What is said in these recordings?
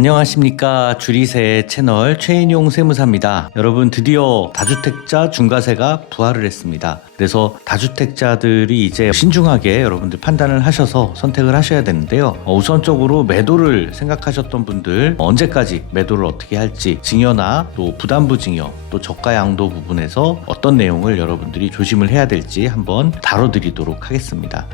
안녕하십니까. 주리세 채널 최인용 세무사입니다. 여러분, 드디어 다주택자 중과세가 부활을 했습니다. 그래서 다주택자들이 이제 신중하게 여러분들 판단을 하셔서 선택을 하셔야 되는데요. 우선적으로 매도를 생각하셨던 분들 언제까지 매도를 어떻게 할지, 증여나 또 부담부 증여, 또 저가 양도 부분에서 어떤 내용을 여러분들이 조심을 해야 될지 한번 다뤄드리도록 하겠습니다.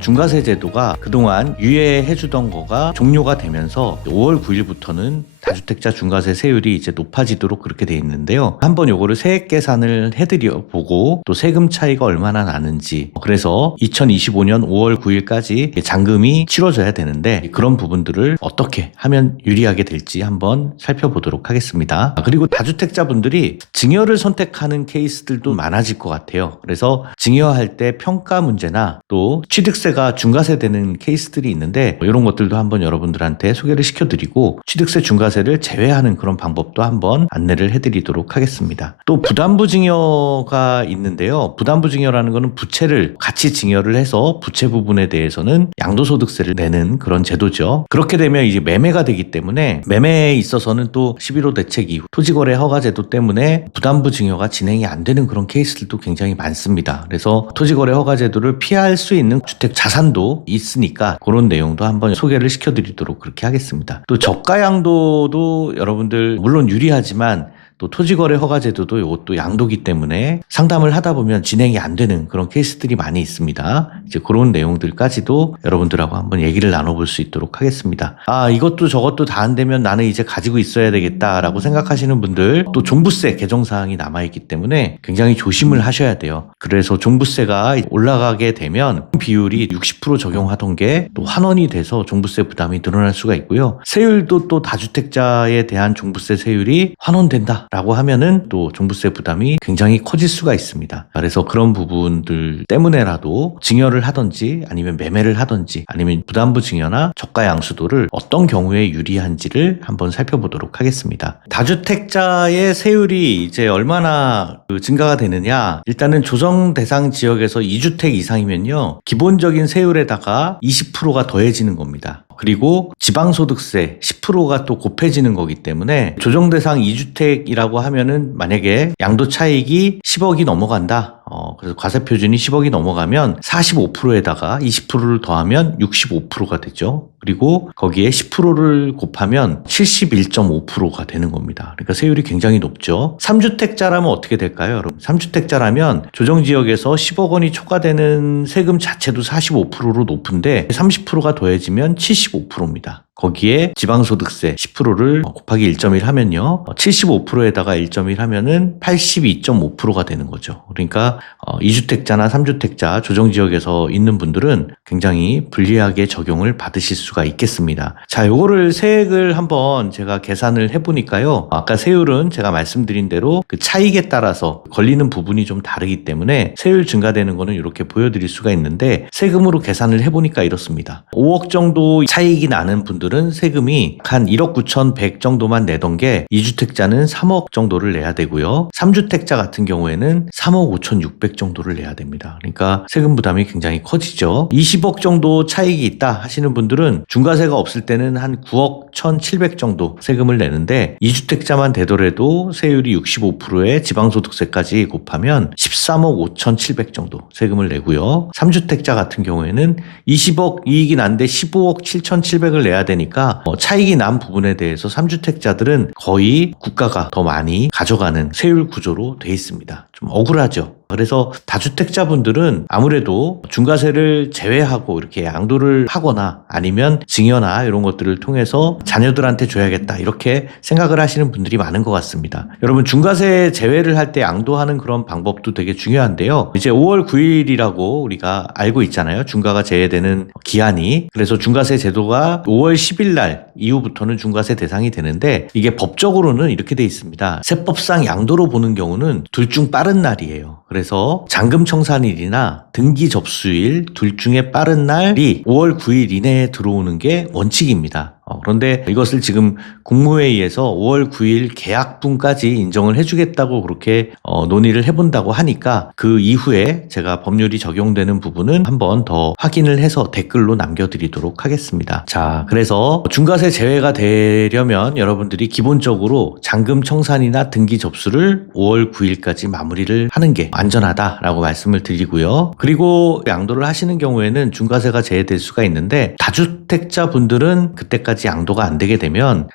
중과세 제도가 그동안 유예해주던 거가 종료가 되면서 5월 9일부터는 다주택자 중과세 세율이 이제 높아지도록 그렇게 돼 있는데요. 한번 요거를 세액 계산을 해드려 보고 또 세금 차이가 얼마나 나는지, 그래서 2025년 5월 9일까지 잔금이 치러져야 되는데 그런 부분들을 어떻게 하면 유리하게 될지 한번 살펴보도록 하겠습니다. 그리고 다주택자분들이 증여를 선택하는 케이스들도 많아질 것 같아요. 그래서 증여할 때 평가 문제나 또 취득세가 중과세 되는 케이스들이 있는데 이런 것들도 한번 여러분들한테 소개를 시켜드리고 취득세 중과세 를 제외하는 그런 방법도 한번 안내를 해드리도록 하겠습니다. 또 부담부 증여가 있는데요. 부담부 증여라는 것은 부채를 같이 증여를 해서 부채 부분에 대해서는 양도소득세를 내는 그런 제도죠. 그렇게 되면 이제 매매가 되기 때문에 매매에 있어서는 또 11호 대책 이후 토지거래 허가제도 때문에 부담부 증여가 진행이 안 되는 그런 케이스들도 굉장히 많습니다. 그래서 토지거래 허가제도를 피할 수 있는 주택 자산도 있으니까 그런 내용도 한번 소개를 시켜드리도록 그렇게 하겠습니다. 또 저가 양도 도 여러분들 물론 유리하지만 또 토지거래 허가제도도 이것도 양도기 때문에 상담을 하다 보면 진행이 안 되는 그런 케이스들이 많이 있습니다. 이제 그런 내용들까지도 여러분들하고 한번 얘기를 나눠볼 수 있도록 하겠습니다. 이것도 저것도 다 안 되면 나는 이제 가지고 있어야 되겠다라고 생각하시는 분들, 또 종부세 개정사항이 남아있기 때문에 굉장히 조심을 하셔야 돼요. 그래서 종부세가 올라가게 되면 비율이 60% 적용하던 게 또 환원이 돼서 종부세 부담이 늘어날 수가 있고요. 세율도 또 다주택자에 대한 종부세 세율이 환원된다 라고 하면은 또 종부세 부담이 굉장히 커질 수가 있습니다. 그래서 그런 부분들 때문에라도 증여를 하든지 아니면 매매를 하든지 아니면 부담부 증여나 저가 양수도를 어떤 경우에 유리한지를 한번 살펴보도록 하겠습니다. 다주택자의 세율이 이제 얼마나 증가가 되느냐, 일단은 조정 대상 지역에서 2주택 이상이면요 기본적인 세율에다가 20%가 더해지는 겁니다. 그리고 지방소득세 10%가 또 곱해지는 거기 때문에 조정대상 2주택이라고 하면은 만약에 양도 차익이 10억이 넘어간다. 그래서 과세표준이 10억이 넘어가면 45%에다가 20%를 더하면 65%가 되죠. 그리고 거기에 10%를 곱하면 71.5%가 되는 겁니다. 그러니까 세율이 굉장히 높죠. 3주택자라면 어떻게 될까요, 여러분? 3주택자라면 조정지역에서 10억 원이 초과되는 세금 자체도 45%로 높은데 30%가 더해지면 75%입니다. 거기에 지방소득세 10%를 곱하기 1.1 하면요 75%에다가 1.1 하면은 82.5%가 되는 거죠. 그러니까 2주택자나 3주택자 조정지역에서 있는 분들은 굉장히 불리하게 적용을 받으실 수가 있겠습니다. 자, 요거를 세액을 한번 제가 계산을 해보니까요, 아까 세율은 제가 말씀드린 대로 그 차익에 따라서 걸리는 부분이 좀 다르기 때문에 세율 증가되는 거는 이렇게 보여드릴 수가 있는데, 세금으로 계산을 해보니까 이렇습니다. 5억 정도 차익이 나는 분들은 세금이 한 1억 9,100 정도만 내던 게 2주택자는 3억 정도를 내야 되고요. 3주택자 같은 경우에는 3억 5,600 정도를 내야 됩니다. 그러니까 세금 부담이 굉장히 커지죠. 20억 정도 차익이 있다 하시는 분들은 중과세가 없을 때는 한 9억 1,700 정도 세금을 내는데 2주택자만 되더라도 세율이 65%에 지방소득세까지 곱하면 13억 5,700 정도 세금을 내고요. 3주택자 같은 경우에는 20억 이익이 난데 15억 7,700을 내야 되니까 차익이 난 부분에 대해서 3주택자들은 거의 국가가 더 많이 가져가는 세율 구조로 돼 있습니다. 좀 억울하죠. 그래서 다주택자분들은 아무래도 중과세를 제외하고 이렇게 양도를 하거나 아니면 증여나 이런 것들을 통해서 자녀들한테 줘야겠다 이렇게 생각을 하시는 분들이 많은 것 같습니다. 여러분, 중과세 제외를 할 때 양도하는 그런 방법도 되게 중요한데요. 이제 5월 9일이라고 우리가 알고 있잖아요. 중과가 제외되는 기한이. 그래서 중과세 제도가 5월 10일 날 이후부터는 중과세 대상이 되는데, 이게 법적으로는 이렇게 돼 있습니다. 세법상 양도로 보는 경우는 둘 중 빠른 날이에요. 그래서 잔금 청산일이나 등기 접수일 둘 중에 빠른 날이 5월 9일 이내에 들어오는 게 원칙입니다. 그런데 이것을 지금 국무회의에서 5월 9일 계약분까지 인정을 해주겠다고 그렇게 논의를 해본다고 하니까 그 이후에 제가 법률이 적용되는 부분은 한번 더 확인을 해서 댓글로 남겨드리도록 하겠습니다. 자, 그래서 중과세 제외가 되려면 여러분들이 기본적으로 잔금 청산이나 등기 접수를 5월 9일까지 마무리를 하는 게 안전하다라고 말씀을 드리고요. 그리고 양도를 하시는 경우에는 중과세가 제외될 수가 있는데 다주택자 분들은 그때까지 양도가 안 되게 되면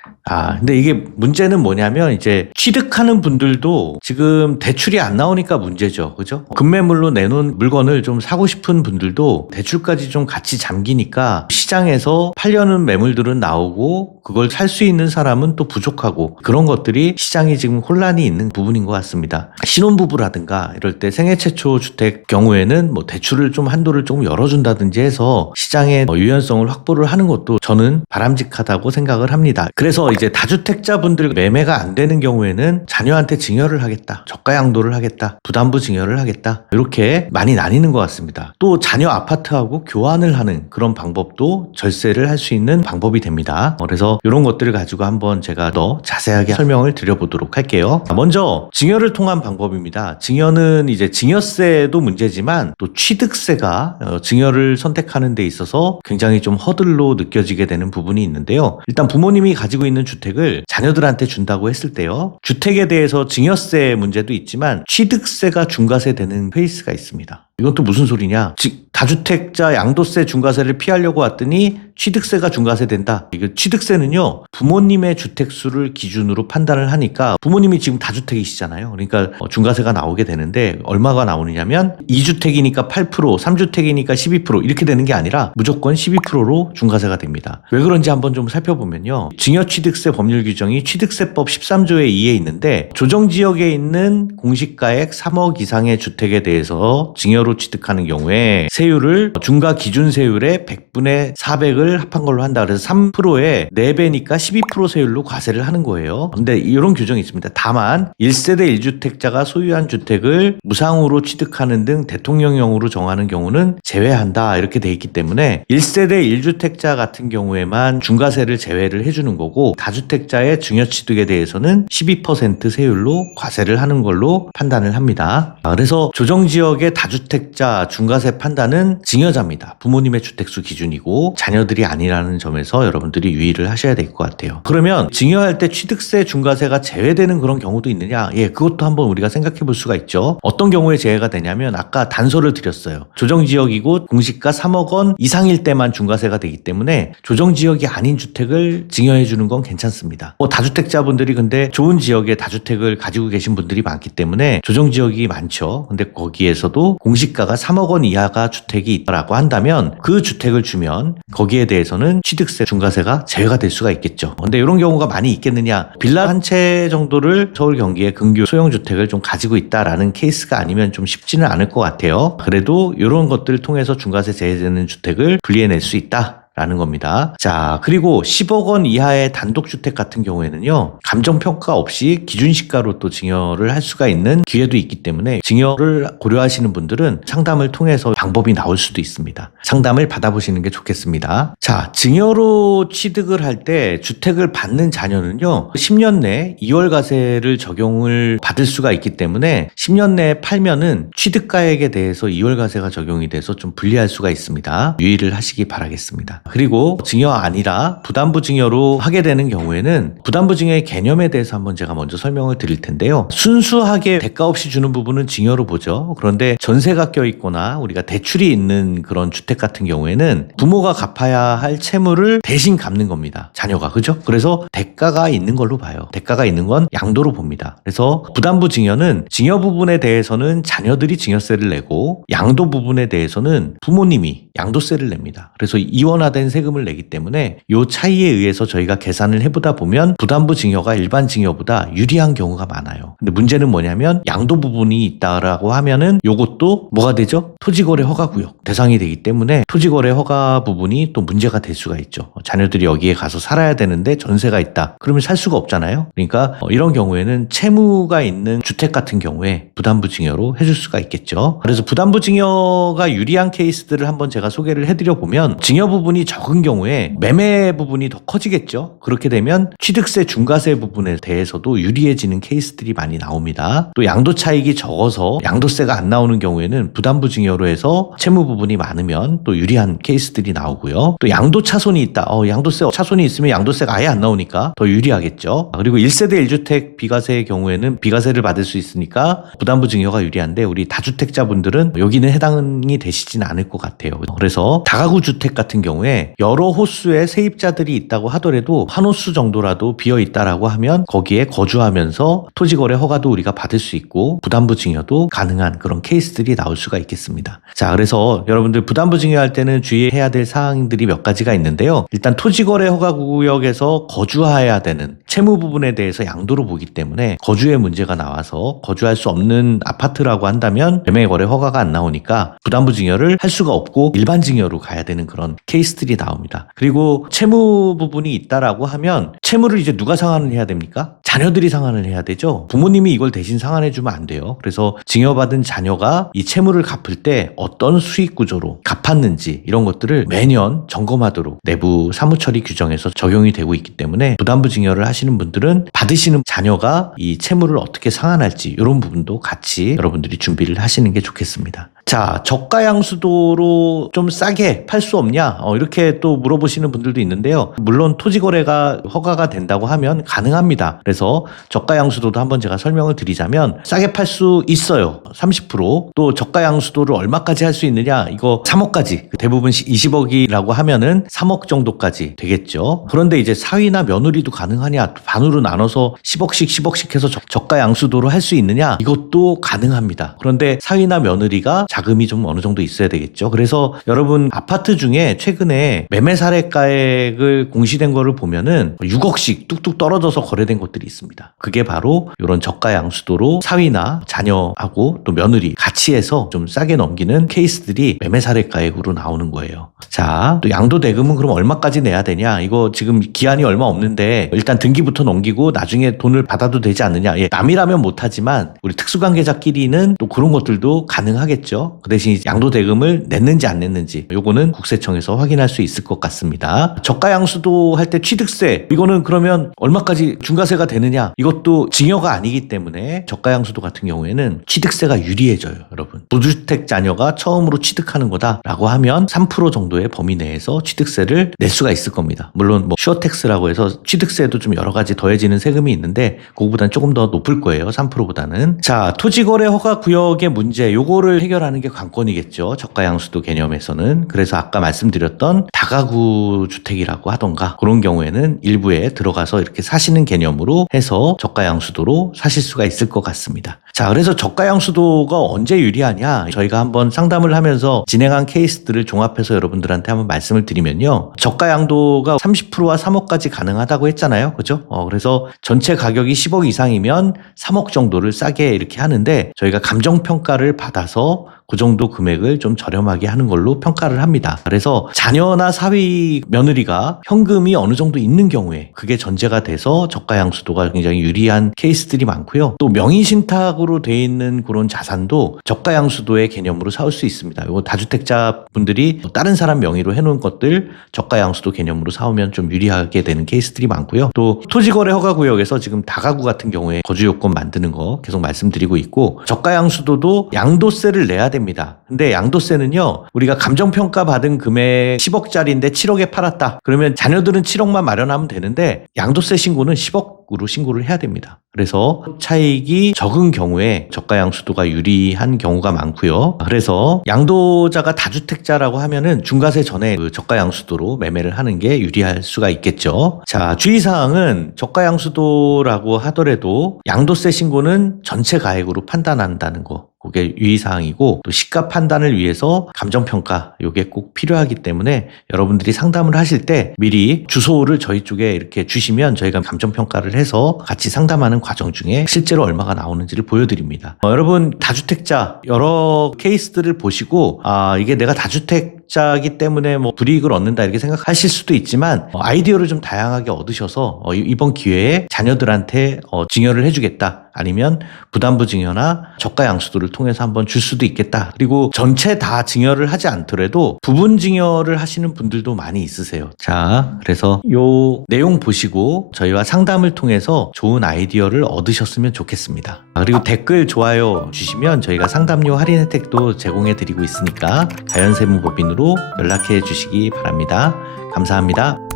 근데 이게 문제는 뭐냐면 이제 취득하는 분들도 지금 대출이 안 나오니까 문제죠. 그죠? 급매물로 내놓은 물건을 좀 사고 싶은 분들도 대출까지 좀 같이 잠기니까 시장에서 팔려는 매물들은 나오고 그걸 살 수 있는 사람은 또 부족하고 그런 것들이 시장이 지금 혼란이 있는 부분인 것 같습니다. 신혼부부라든가 이럴 때 생애 최초 주택 경우에는 뭐 대출을 좀 한도를 조금 열어준다든지 해서 시장의 유연성을 확보를 하는 것도 저는 바람직하다고 생각을 합니다. 그래서 이제 다주택자분들 매매가 안 되는 경우에는 자녀한테 증여를 하겠다, 저가 양도를 하겠다, 부담부 증여를 하겠다 이렇게 많이 나뉘는 것 같습니다. 또 자녀 아파트하고 교환을 하는 그런 방법도 절세를 할 수 있는 방법이 됩니다. 그래서 이런 것들을 가지고 한번 제가 더 자세하게 설명을 드려보도록 할게요. 먼저 증여를 통한 방법입니다. 증여는 이제 증여세도 문제지만 또 취득세가 증여를 선택하는 데 있어서 굉장히 좀 허들로 느껴지게 되는 부분이 있는데요. 일단 부모님이 가지고 있는 주택을 자녀들한테 준다고 했을 때요. 주택에 대해서 증여세 문제도 있지만 취득세가 중과세 되는 케이스가 있습니다. 이건 또 무슨 소리냐? 다주택자 양도세 중과세를 피하려고 왔더니 취득세가 중과세 된다. 이거 취득세는요, 부모님의 주택수를 기준으로 판단을 하니까 부모님이 지금 다주택이시잖아요. 그러니까 중과세가 나오게 되는데 얼마가 나오느냐면 2주택이니까 8%, 3주택이니까 12% 이렇게 되는 게 아니라 무조건 12%로 중과세가 됩니다. 왜 그런지 한번 좀 살펴보면요. 증여취득세 법률 규정이 취득세법 13조의 2에 있는데 조정지역에 있는 공시가액 3억 이상의 주택에 대해서 증여로 취득하는 경우에 세율을 중과 기준 세율의 100분의 400을 합한 걸로 한다. 그래서 3%에 4배니까 12% 세율로 과세를 하는 거예요. 근데 이런 규정이 있습니다. 다만 1세대 1주택자가 소유한 주택을 무상으로 취득하는 등 대통령령으로 정하는 경우는 제외한다. 이렇게 돼 있기 때문에 1세대 1주택자 같은 경우에만 중과세를 제외를 해주는 거고 다주택자의 증여취득에 대해서는 12% 세율로 과세를 하는 걸로 판단을 합니다. 그래서 조정지역의 다주택자 중과세 판단은 증여자입니다. 부모님의 주택수 기준이고 자녀들이 아니라는 점에서 여러분들이 유의를 하셔야 될 것 같아요. 그러면 증여할 때 취득세 중과세가 제외되는 그런 경우도 있느냐? 예, 그것도 한번 우리가 생각해 볼 수가 있죠. 어떤 경우에 제외가 되냐면 아까 단서를 드렸어요. 조정지역이고 공시가 3억 원 이상일 때만 중과세가 되기 때문에 조정지역이 아닌 주택을 증여해 주는 건 괜찮습니다. 다주택자분들이 근데 좋은 지역에 다주택을 가지고 계신 분들이 많기 때문에 조정지역이 많죠. 근데 거기에서도 공시가가 3억 원 이하가 주택이 있다라고 한다면 그 주택을 주면 거기에 대해서는 취득세 중과세가 제외가 될 수가 있겠죠. 근데 이런 경우가 많이 있겠느냐? 빌라 한 채 정도를 서울 경기에 근교 소형 주택을 좀 가지고 있다라는 케이스가 아니면 좀 쉽지는 않을 것 같아요. 그래도 이런 것들을 통해서 중과세 제외되는 주택을 분리해낼 수 있다. 라는 겁니다. 자, 그리고 10억 원 이하의 단독주택 같은 경우에는요, 감정평가 없이 기준시가로 또 증여를 할 수가 있는 기회도 있기 때문에 증여를 고려하시는 분들은 상담을 통해서 방법이 나올 수도 있습니다. 상담을 받아보시는 게 좋겠습니다. 자, 증여로 취득을 할 때 주택을 받는 자녀는요, 10년 내 2월과세를 적용을 받을 수가 있기 때문에 10년 내에 팔면은 취득가액에 대해서 2월과세가 적용이 돼서 좀 불리할 수가 있습니다. 유의를 하시기 바라겠습니다. 그리고 증여 아니라 부담부 증여로 하게 되는 경우에는 부담부 증여의 개념에 대해서 한번 제가 먼저 설명을 드릴 텐데요. 순수하게 대가 없이 주는 부분은 증여로 보죠. 그런데 전세가 껴있거나 우리가 대출이 있는 그런 주택 같은 경우에는 부모가 갚아야 할 채무를 대신 갚는 겁니다. 자녀가. 그죠? 그래서 대가가 있는 걸로 봐요. 대가가 있는 건 양도로 봅니다. 그래서 부담부 증여는 증여 부분에 대해서는 자녀들이 증여세를 내고 양도 부분에 대해서는 부모님이 양도세를 냅니다. 그래서 이원화된 세금을 내기 때문에 이 차이에 의해서 저희가 계산을 해보다 보면 부담부 증여가 일반 증여보다 유리한 경우가 많아요. 근데 문제는 뭐냐면 양도 부분이 있다라고 하면은 요것도 뭐가 되죠? 토지거래 허가구역 대상이 되기 때문에 토지거래 허가 부분이 또 문제가 될 수가 있죠. 자녀들이 여기에 가서 살아야 되는데 전세가 있다. 그러면 살 수가 없잖아요. 그러니까 이런 경우에는 채무가 있는 주택 같은 경우에 부담부 증여로 해줄 수가 있겠죠. 그래서 부담부 증여가 유리한 케이스들을 한번 제가 제가 소개를 해드려 보면 증여 부분이 적은 경우에 매매 부분이 더 커지겠죠. 그렇게 되면 취득세 중과세 부분에 대해서도 유리해지는 케이스들이 많이 나옵니다. 또 양도 차익이 적어서 양도세가 안 나오는 경우에는 부담부 증여로 해서 채무 부분이 많으면 또 유리한 케이스들이 나오고요. 또 양도 차손이 있다. 양도세 차손이 있으면 양도세가 아예 안 나오니까 더 유리하겠죠. 그리고 1세대 1주택 비과세의 경우에는 비과세를 받을 수 있으니까 부담부 증여가 유리한데 우리 다주택자분들은 여기는 해당이 되시진 않을 것 같아요. 그래서 다가구 주택 같은 경우에 여러 호수의 세입자들이 있다고 하더라도 한 호수 정도라도 비어 있다라고 하면 거기에 거주하면서 토지거래 허가도 우리가 받을 수 있고 부담부 증여도 가능한 그런 케이스들이 나올 수가 있겠습니다. 자, 그래서 여러분들 부담부 증여할 때는 주의해야 될 사항들이 몇 가지가 있는데요. 일단 토지거래 허가 구역에서 거주해야 되는 채무 부분에 대해서 양도로 보기 때문에 거주의 문제가 나와서 거주할 수 없는 아파트라고 한다면 매매거래 허가가 안 나오니까 부담부 증여를 할 수가 없고 일반 증여로 가야 되는 그런 케이스들이 나옵니다. 그리고 채무 부분이 있다라고 하면 채무를 이제 누가 상환을 해야 됩니까? 자녀들이 상환을 해야 되죠. 부모님이 이걸 대신 상환해 주면 안 돼요. 그래서 증여받은 자녀가 이 채무를 갚을 때 어떤 수익 구조로 갚았는지 이런 것들을 매년 점검하도록 내부 사무처리 규정에서 적용이 되고 있기 때문에 부담부 증여를 하시는 분들은 받으시는 자녀가 이 채무를 어떻게 상환할지 이런 부분도 같이 여러분들이 준비를 하시는 게 좋겠습니다. 자, 저가 양수도로 좀 싸게 팔 수 없냐? 이렇게 또 물어보시는 분들도 있는데요. 물론 토지거래가 허가가 된다고 하면 가능합니다. 그래서 저가 양수도도 한번 제가 설명을 드리자면 싸게 팔 수 있어요. 30%. 또 저가 양수도를 얼마까지 할 수 있느냐? 이거 3억까지. 대부분 20억이라고 하면은 3억 정도까지 되겠죠. 그런데 이제 사위나 며느리도 가능하냐? 반으로 나눠서 10억씩 해서 저가 양수도로 할 수 있느냐? 이것도 가능합니다. 그런데 사위나 며느리가 자금이 좀 어느 정도 있어야 되겠죠. 그래서 여러분 아파트 중에 최근에 매매 사례가액을 공시된 거를 보면은 6억씩 뚝뚝 떨어져서 거래된 것들이 있습니다. 그게 바로 이런 저가 양수도로 사위나 자녀하고 또 며느리 같이 해서 좀 싸게 넘기는 케이스들이 매매 사례가액으로 나오는 거예요. 자, 또 양도 대금은 그럼 얼마까지 내야 되냐? 이거 지금 기한이 얼마 없는데 일단 등기부터 넘기고 나중에 돈을 받아도 되지 않느냐? 남이라면 못하지만 우리 특수관계자끼리는 또 그런 것들도 가능하겠죠. 그 대신 양도 대금을 냈는지 안 냈는지 요거는 국세청에서 확인할 수 있을 것 같습니다. 저가 양수도 할 때 취득세 이거는 그러면 얼마까지 중과세가 되느냐? 이것도 증여가 아니기 때문에 저가 양수도 같은 경우에는 취득세가 유리해져요, 여러분. 무주택 자녀가 처음으로 취득하는 거다라고 하면 3% 정도의 범위 내에서 취득세를 낼 수가 있을 겁니다. 물론 뭐 슈어택스라고 해서 취득세도 좀 여러 가지 더해지는 세금이 있는데 그거보다는 조금 더 높을 거예요. 3%보다는. 자, 토지거래 허가 구역의 문제 요거를 해결하는 게 관건이겠죠. 저가 양수도 개념에서는. 그래서 아까 말씀드렸던 다가구 주택이라고 하던가 그런 경우에는 일부에 들어가서 이렇게 사시는 개념으로 해서 저가 양수도로 사실 수가 있을 것 같습니다. 자, 그래서 저가 양수도가 언제 유리하냐? 저희가 한번 상담을 하면서 진행한 케이스들을 종합해서 여러분들한테 한번 말씀을 드리면요. 저가 양도가 30%와 3억까지 가능하다고 했잖아요. 그죠? 그래서 전체 가격이 10억 이상이면 3억 정도를 싸게 이렇게 하는데 저희가 감정평가를 받아서 그 정도 금액을 좀 저렴하게 하는 걸로 평가를 합니다. 그래서 자녀나 사위 며느리가 현금이 어느 정도 있는 경우에 그게 전제가 돼서 저가 양수도가 굉장히 유리한 케이스들이 많고요. 또 명의신탁으로 돼 있는 그런 자산도 저가 양수도의 개념으로 사올 수 있습니다. 이거 다주택자 분들이 다른 사람 명의로 해놓은 것들 저가 양수도 개념으로 사오면 좀 유리하게 되는 케이스들이 많고요. 또 토지거래 허가구역에서 지금 다가구 같은 경우에 거주요건 만드는 거 계속 말씀드리고 있고 저가 양수도도 양도세를 내야 됩니다. 근데 양도세는요, 우리가 감정평가 받은 금액 10억짜리인데 7억에 팔았다. 그러면 자녀들은 7억만 마련하면 되는데 양도세 신고는 10억으로 신고를 해야 됩니다. 그래서 차익이 적은 경우에 저가 양수도가 유리한 경우가 많고요. 그래서 양도자가 다주택자라고 하면은 중과세 전에 그 저가 양수도로 매매를 하는 게 유리할 수가 있겠죠. 자, 주의사항은 저가 양수도라고 하더라도 양도세 신고는 전체 가액으로 판단한다는 거. 그게 유의사항이고 또 시가 판단을 위해서 감정평가 이게 꼭 필요하기 때문에 여러분들이 상담을 하실 때 미리 주소를 저희 쪽에 이렇게 주시면 저희가 감정평가를 해서 같이 상담하는 과정 중에 실제로 얼마가 나오는지를 보여드립니다. 여러분 다주택자 여러 케이스들을 보시고 이게 내가 다주택 자기 때문에 뭐 불이익을 얻는다 이렇게 생각하실 수도 있지만 아이디어를 좀 다양하게 얻으셔서 이번 기회에 자녀들한테 증여를 해주겠다. 아니면 부담부 증여나 저가 양수도를 통해서 한번 줄 수도 있겠다. 그리고 전체 다 증여를 하지 않더라도 부분 증여를 하시는 분들도 많이 있으세요. 자, 그래서 요 내용 보시고 저희와 상담을 통해서 좋은 아이디어를 얻으셨으면 좋겠습니다. 그리고 댓글, 좋아요 주시면 저희가 상담료 할인 혜택도 제공해 드리고 있으니까 가연세무법인으로 연락해 주시기 바랍니다. 감사합니다.